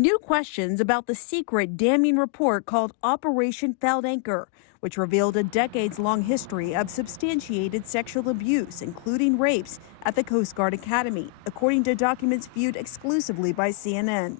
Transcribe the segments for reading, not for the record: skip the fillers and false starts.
New questions about the secret damning report called Operation Fouled Anchor, which revealed a decades-long history of substantiated sexual abuse, including rapes, at the Coast Guard Academy, according to documents viewed exclusively by CNN.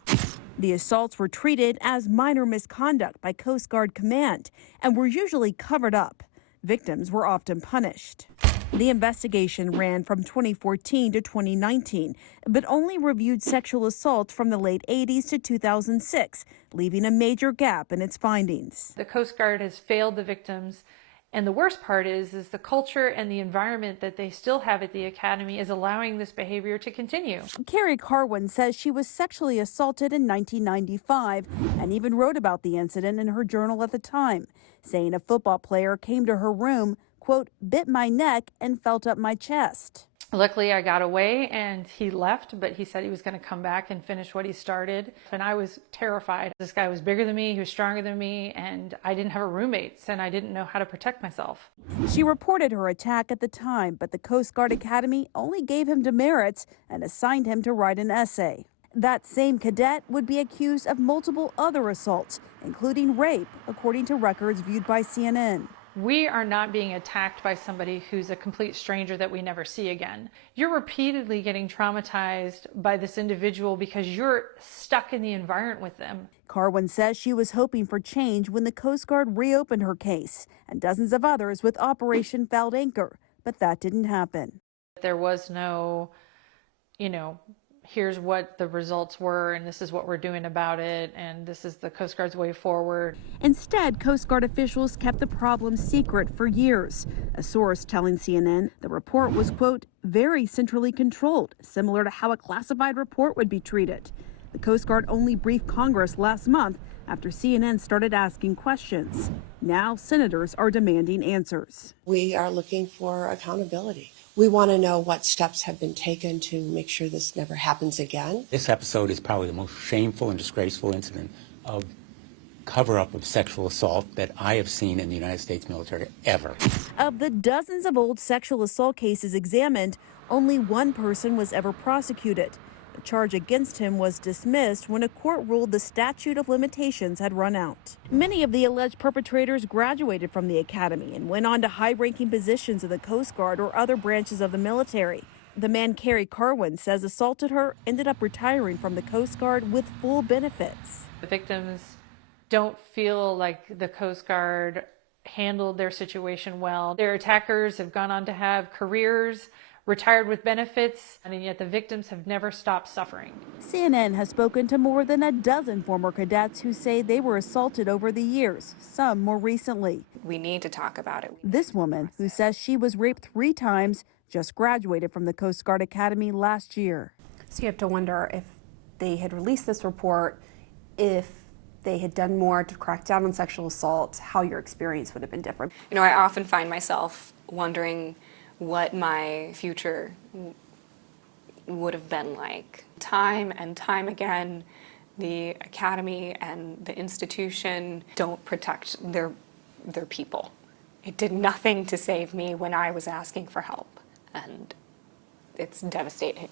The assaults were treated as minor misconduct by Coast Guard Command and were usually covered up. Victims were often punished. The investigation ran from 2014 to 2019, but only reviewed sexual assaults from the late 80s to 2006, leaving a major gap in its findings. The Coast Guard has failed the victims, and the worst part is the culture and the environment that they still have at the academy is allowing this behavior to continue. Carrie Carwin says she was sexually assaulted in 1995 and even wrote about the incident in her journal at the time, saying a football player came to her room, quote, bit my neck and felt up my chest. Luckily, I got away and he left, but he said he was going to come back and finish what he started. And I was terrified. This guy was bigger than me, he was stronger than me, and I didn't have a roommate, and I didn't know how to protect myself. She reported her attack at the time, but the Coast Guard Academy only gave him demerits and assigned him to write an essay. That same cadet would be accused of multiple other assaults, including rape, according to records viewed by CNN. We are not being attacked by somebody who's a complete stranger that we never see again. You're repeatedly getting traumatized by this individual because you're stuck in the environment with them. Carwin says she was hoping for change when the Coast Guard reopened her case and dozens of others with Operation Fouled Anchor, but that didn't happen. There was no, here's what the results were and this is what we're doing about it and this is the Coast Guard's way forward. Instead, Coast Guard officials kept the problem secret for years. A source telling CNN the report was, quote, very centrally controlled, similar to how a classified report would be treated. The Coast Guard only briefed Congress last month after CNN started asking questions. Now senators are demanding answers. We are looking for accountability. We want to know what steps have been taken to make sure this never happens again. This episode is probably the most shameful and disgraceful incident of cover-up of sexual assault that I have seen in the United States military ever. Of the dozens of old sexual assault cases examined, only one person was ever prosecuted. The charge against him was dismissed when a court ruled the statute of limitations had run out. Many of the alleged perpetrators graduated from the academy and went on to high-ranking positions of the Coast Guard or other branches of the military. The man Carrie Carwin says assaulted her ended up retiring from the Coast Guard with full benefits. The victims don't feel like the Coast Guard handled their situation well. Their attackers have gone on to have careers, retired with benefits, and yet the victims have never stopped suffering. CNN has spoken to more than a dozen former cadets who say they were assaulted over the years, some more recently. We need to talk about it. This woman, who says she was raped 3 times, just graduated from the Coast Guard Academy last year. So you have to wonder if they had released this report, if they had done more to crack down on sexual assault, how your experience would have been different. I often find myself wondering what my future would have been like. Time and time again, the academy and the institution don't protect their people. It did nothing to save me when I was asking for help, and it's devastating.